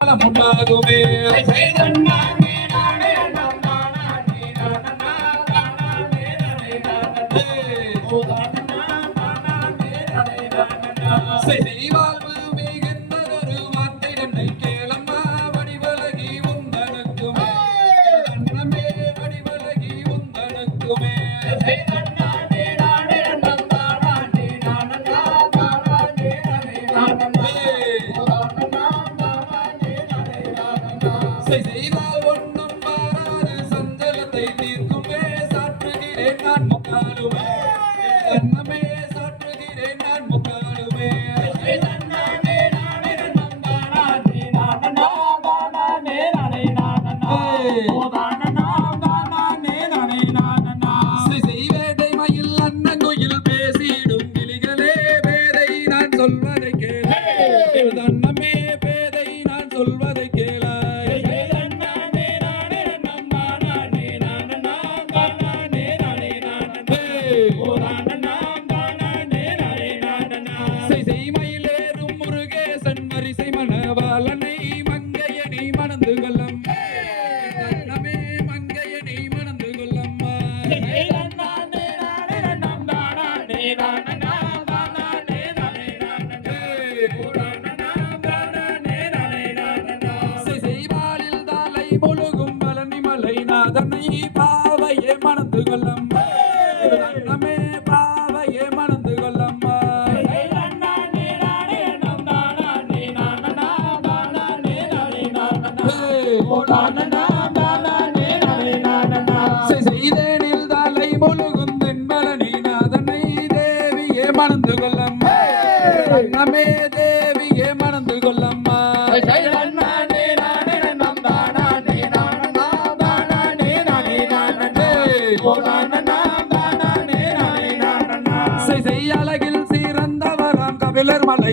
உண்டாகுமே செய்வாழ்வு செய்தால் ஒன்றும் மாறாது சஞ்சலத்தை தீர்க்குமே. சாற்றுகிறேன் நான் முக்காலுமே பாவையே மணந்து கொள்ளும் அன்னமே பாவையே மணந்து கொள்ளம்மா. செய்தேனில் மணந்து கொள்ளம்மா. அன்னமே தேவியே மணந்து கொள்ளம்மா. செய் அழகில் சீரந்தவராம் கபிலர் மலை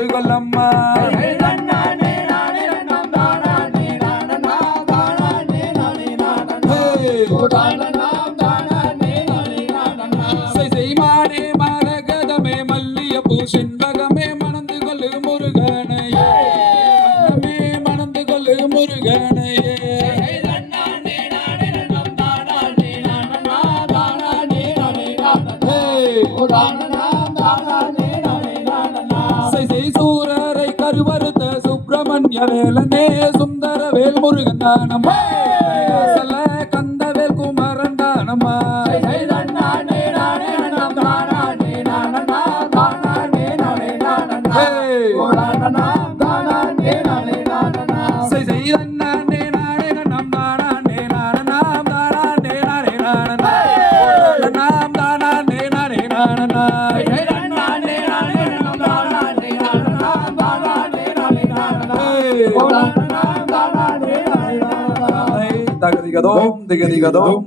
நீ மணந்து கொள்ளம்மா செய் செய் மானே மரகதமே மல்லியப்பூ செண்பகமே மணந்து கொள்ளு முருகனையே. மணந்து கொள்ளு முருகனையே. செய் சுப்பிரமணிய வேலனே சுந்தர வேல் முருகன் தானம்மா கந்தவேல் குமரன் தானம்மா செய் தகதிகதோம் திகதிகதோம்